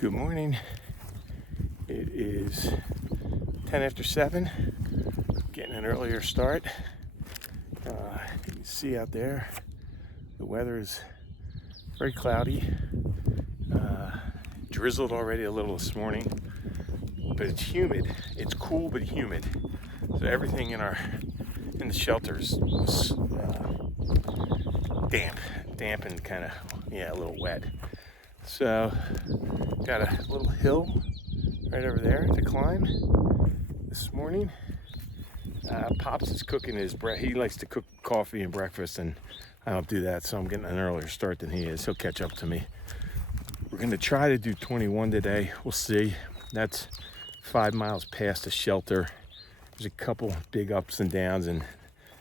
Good morning. It is 10 after 7. Getting an earlier start. You can see out there the weather is very cloudy. Drizzled already a little this morning, but it's humid. It's cool but humid. So everything in the shelters was damp and kind of a little wet. So got a little hill right over there to climb this morning. Pops is cooking his he likes to cook coffee and breakfast, and I don't do that, so I'm getting an earlier start than he is. He'll catch up to me. We're going to try to do 21 today. We'll see. That's 5 miles past the shelter. There's a couple big ups and downs, and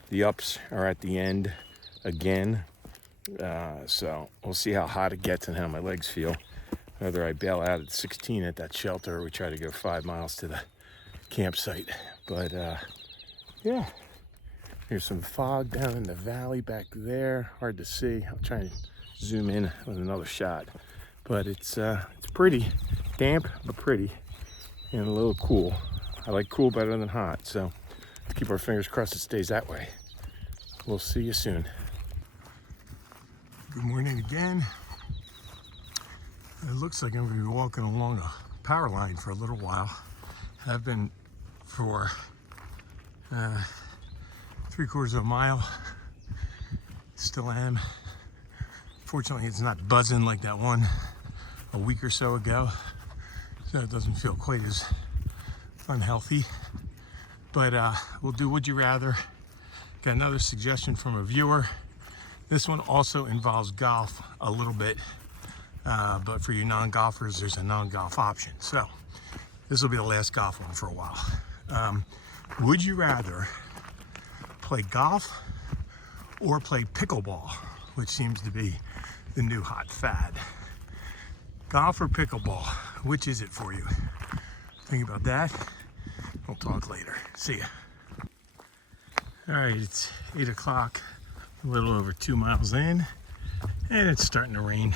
the ups are at the end again. So we'll see how hot it gets and how my legs feel. Whether I bail out at 16 at that shelter or we try to go 5 miles to the campsite. But yeah, here's some fog down in the valley back there. Hard to see. I'll try and zoom in with another shot. But it's pretty damp, but pretty, and a little cool. I like cool better than hot, so let's keep our fingers crossed it stays that way. We'll see you soon. Good morning again. It looks like I'm going to be walking along a power line for a little while. I've been for 3/4 of a mile. Still am. Fortunately, it's not buzzing like that one a week or so ago, so it doesn't feel quite as unhealthy. But we'll do Would You Rather. Got another suggestion from a viewer. This one also involves golf a little bit, but for you non-golfers, there's a non-golf option. So this will be the last golf one for a while. Would you rather play golf or play pickleball, which seems to be the new hot fad? Golf or pickleball, which is it for you? Think about that. We'll talk later. See ya. All right, it's 8 o'clock, a little over 2 miles in, and it's starting to rain.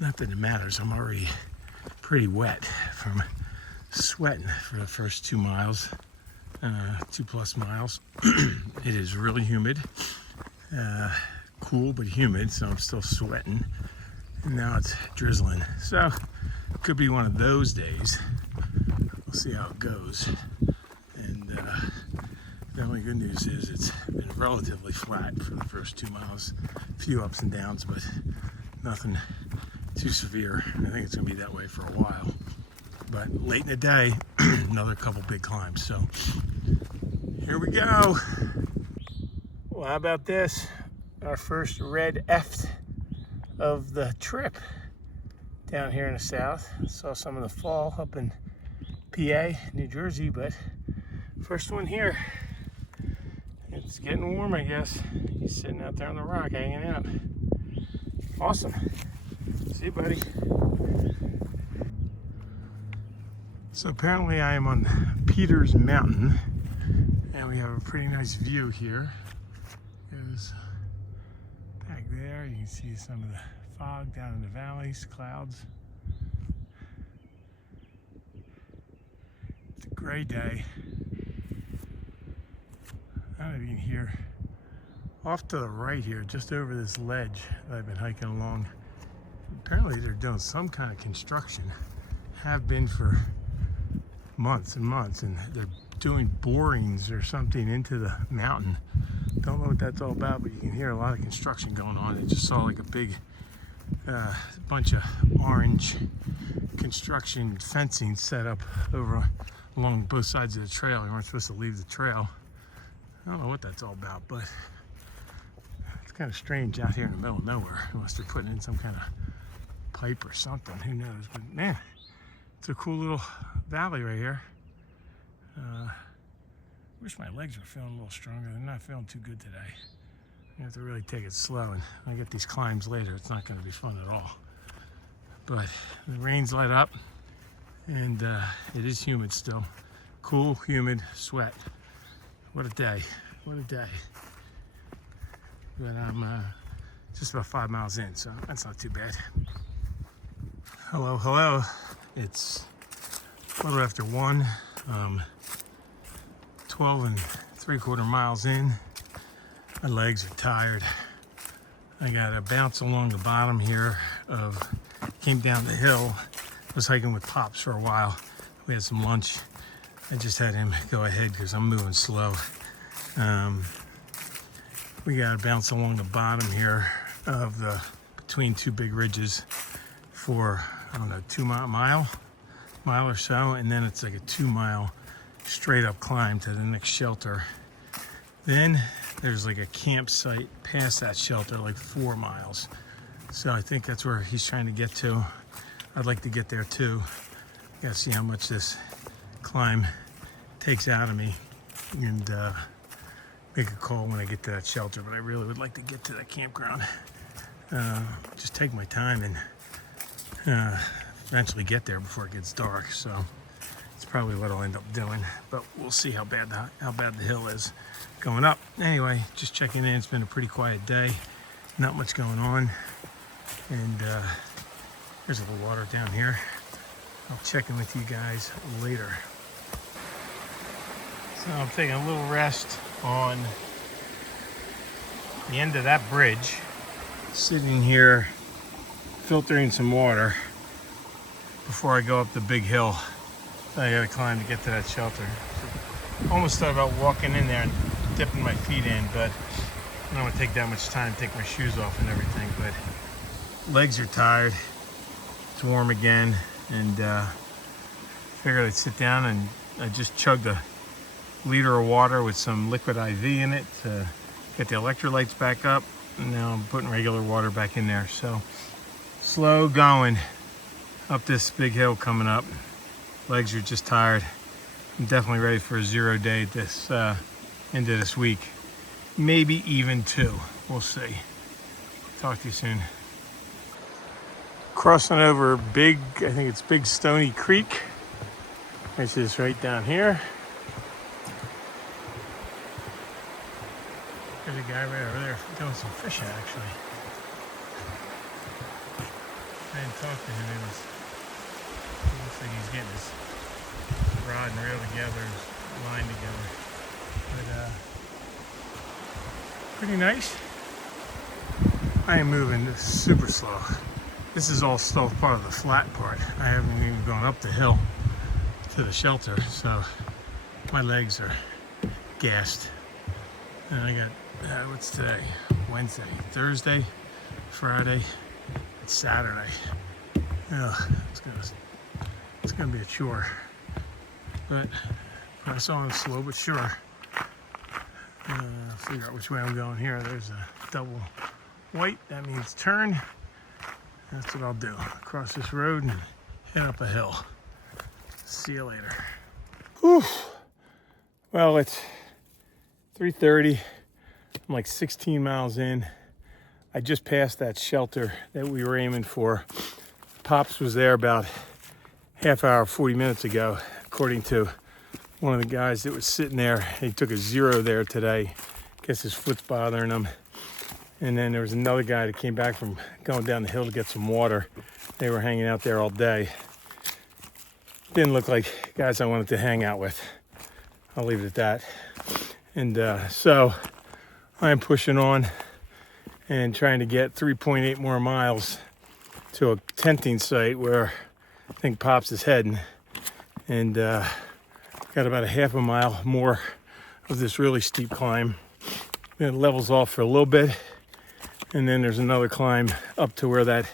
Not that it matters, I'm already pretty wet from sweating for the first 2 miles, 2+ miles. It is really humid, cool but humid, so I'm still sweating. And now it's drizzling, so it could be one of those days. We'll see how it goes. And the only good news is it's been relatively flat for the first 2 miles. A few ups and downs, but nothing too severe. I think it's gonna be that way for a while. But late in the day, another couple big climbs. So here we go. Well, how about this? Our first red F of the trip down here in the south. Saw some of the fall up in PA, New Jersey, but first one here. It's getting warm, I guess. He's sitting out there on the rock hanging out. Awesome. See you, buddy. So apparently I am on Peters Mountain, and we have a pretty nice view here. Goes back there, you can see some of the fog down in the valleys, clouds. It's a gray day. I don't know if you can hear. Off to the right here, just over this ledge that I've been hiking along. Apparently they're doing some kind of construction. Have been for months and months, and they're doing borings or something into the mountain. Don't know what that's all about, but you can hear a lot of construction going on. I just saw like a big bunch of orange construction fencing set up over along both sides of the trail. We weren't supposed to leave the trail. I don't know what that's all about, but it's kind of strange out here in the middle of nowhere. Unless they're putting in some kind of pipe or something, who knows? But man, it's a cool little valley right here. Wish my legs were feeling a little stronger. They're not feeling too good today. You have to really take it slow, and when I get these climbs later, it's not going to be fun at all. But the rain's let up, and it is humid still. Cool, humid, sweat. What a day. What a day. But I'm just about 5 miles in, so that's not too bad. Hello, hello. It's a little after 1. 12 3/4 miles in. My legs are tired. I got to bounce along the bottom here came down the hill. Was hiking with Pops for a while. We had some lunch. I just had him go ahead because I'm moving slow. We got to bounce along the bottom here between two big ridges for, I don't know, 2 mile or so, and then it's like a 2-mile straight up climb to the next shelter. Then there's like a campsite past that shelter, like 4 miles. So I think that's where he's trying to get to. I'd like to get there too. Gotta see how much this climb takes out of me and make a call when I get to that shelter. But I really would like to get to that campground. Just take my time and eventually get there before it gets dark. So it's probably what I'll end up doing. But we'll see how bad the hill is going up. Anyway, just checking in. It's been a pretty quiet day. Not much going on. And there's a little water down here. I'll check in with you guys later. So I'm taking a little rest on the end of that bridge. Sitting here filtering some water before I go up the big hill that I gotta climb to get to that shelter. Almost thought about walking in there and dipping my feet in, but I don't want to take that much time to take my shoes off and everything. But legs are tired. It's warm again, and figured I'd sit down and I just chugged a liter of water with some liquid IV in it to get the electrolytes back up. And now I'm putting regular water back in there. So slow going up this big hill coming up. Legs are just tired. I'm definitely ready for a 0 day this end of this week. Maybe even 2. We'll see. Talk to you soon. Crossing over I think it's Big Stony Creek, which is right down here. There's a guy right over there doing some fishing, actually. I didn't talk to him. He looks like he's getting his rod and reel together, his line together. But pretty nice. I am moving super slow. This is all still part of the flat part. I haven't even gone up the hill to the shelter, so my legs are gassed. And I got, what's today? Wednesday, Thursday, Friday, it's Saturday. It's gonna be a chore. But press on slow but sure. Figure out which way I'm going here. There's a double white, that means turn. That's what I'll do. Cross this road and head up a hill. See you later. Whew. Well, it's 3:30. I'm like 16 miles in. I just passed that shelter that we were aiming for. Pops was there about half hour, 40 minutes ago, according to one of the guys that was sitting there. He took a 0 there today. Guess his foot's bothering him. And then there was another guy that came back from going down the hill to get some water. They were hanging out there all day. Didn't look like guys I wanted to hang out with. I'll leave it at that. And so I'm pushing on and trying to get 3.8 more miles to a tenting site where I think Pops is heading. And got about a half a mile more of this really steep climb. Then it levels off for a little bit. And then there's another climb up to where that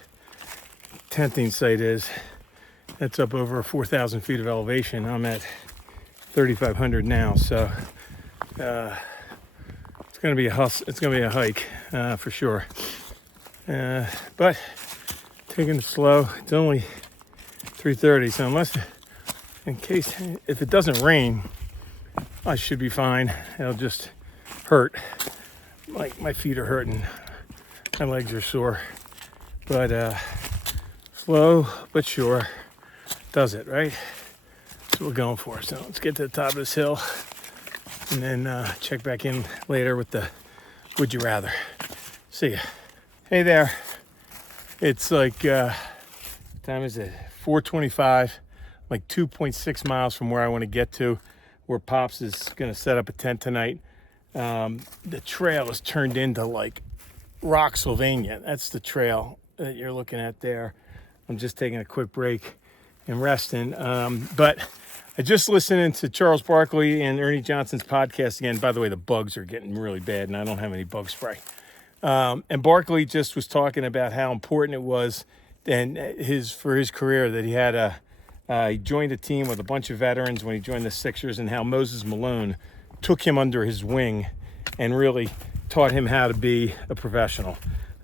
tenting site is. That's up over 4,000 feet of elevation. I'm at 3,500 now, so it's gonna be a hike for sure. But taking it slow. It's only 3:30, so if it doesn't rain, I should be fine. It'll just hurt. Like my feet are hurting. My legs are sore, but slow but sure does it, right? That's what we're going for. So let's get to the top of this hill and then check back in later with the would you rather. See ya. Hey there. It's like time is it? 4:25, like 2.6 miles from where I want to get to, where Pops is going to set up a tent tonight. The trail is turned into like Rocksylvania. That's the trail that you're looking at there. I'm just taking a quick break and resting. But I just listened to Charles Barkley and Ernie Johnson's podcast again. By the way, the bugs are getting really bad, and I don't have any bug spray. And Barkley just was talking about how important it was and for his career that he joined a team with a bunch of veterans when he joined the Sixers, and how Moses Malone took him under his wing and really taught him how to be a professional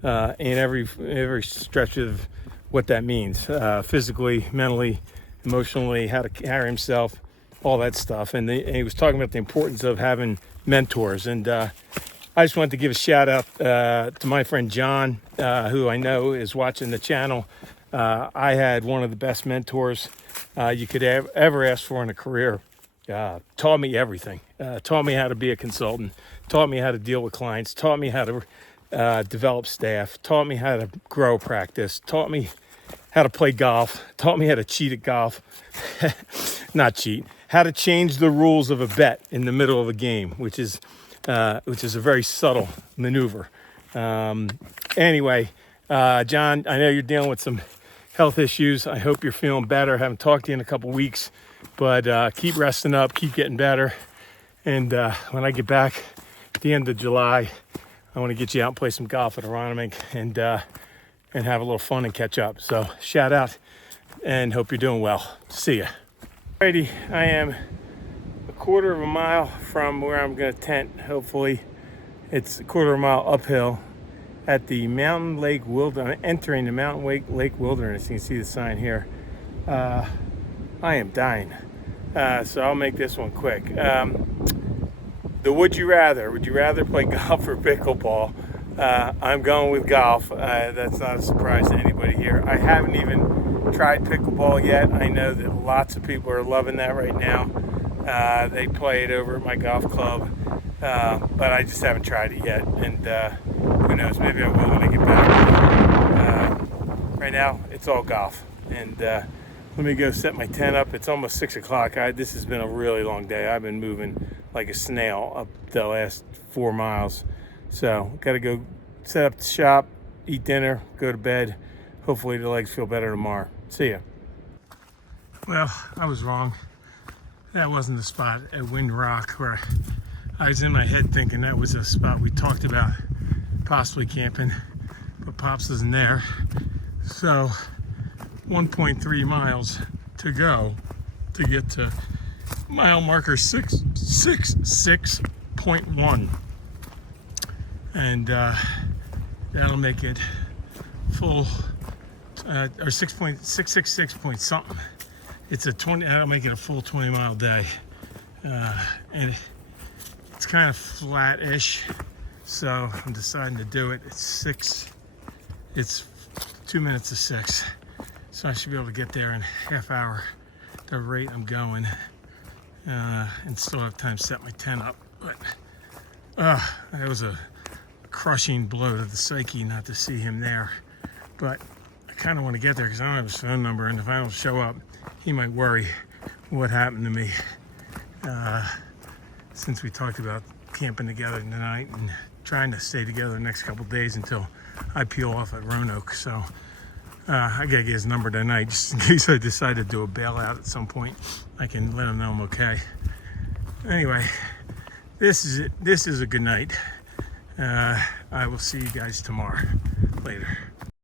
in every stretch of what that means, physically, mentally, emotionally, how to carry himself, all that stuff. And he was talking about the importance of having mentors. And I just wanted to give a shout out to my friend John, who I know is watching the channel. I had one of the best mentors you could ever ask for in a career. Taught me everything. Taught me how to be a consultant. Taught me how to deal with clients. Taught me how to develop staff. Taught me how to grow practice. Taught me how to play golf. Taught me how to cheat at golf. Not cheat. How to change the rules of a bet in the middle of a game, which is a very subtle maneuver. Anyway, John, I know you're dealing with some health issues. I hope you're feeling better. I haven't talked to you in a couple weeks, but keep resting up, keep getting better. And when I get back at the end of July, I want to get you out and play some golf at Aronimink and have a little fun and catch up. So shout out and hope you're doing well. See ya. Alrighty, I am a quarter of a mile from where I'm going to tent. Hopefully it's a quarter of a mile uphill at the Mountain Lake Wilderness. I'm entering the Mountain Lake Wilderness. You can see the sign here. I am dying. So I'll make this one quick. The would you rather play golf or pickleball? I'm going with golf. That's not a surprise to anybody here. I haven't even tried pickleball yet. I know that lots of people are loving that right now. They play it over at my golf club, but I just haven't tried it yet. And who knows, maybe I will when I get back. Right now, it's all golf. And let me go set my tent up. It's almost 6 o'clock. This has been a really long day. I've been moving like a snail up the last 4 miles. So got to go set up the shop, eat dinner, go to bed. Hopefully the legs feel better tomorrow. See ya. Well, I was wrong. That wasn't the spot at Wind Rock where I was in my head thinking that was a spot we talked about possibly camping, but Pops isn't there. So 1.3 miles to go to get to mile marker 666.1. And that'll make it full, or 6.666 point something. It's that'll make it a full 20-mile day. And it's kind of flat-ish, so I'm deciding to do it. It's 2 minutes to 6. So I should be able to get there in a half hour, the rate I'm going, and still have time to set my tent up. But that was a crushing blow to the psyche not to see him there. But I kind of want to get there because I don't have his phone number, and if I don't show up, he might worry what happened to me. Since we talked about camping together tonight and trying to stay together the next couple days until I peel off at Roanoke. So I gotta get his number tonight just in case I decide to do a bailout at some point. I can let him know I'm okay. Anyway, this is it. This is a good night. I will see you guys tomorrow. Later.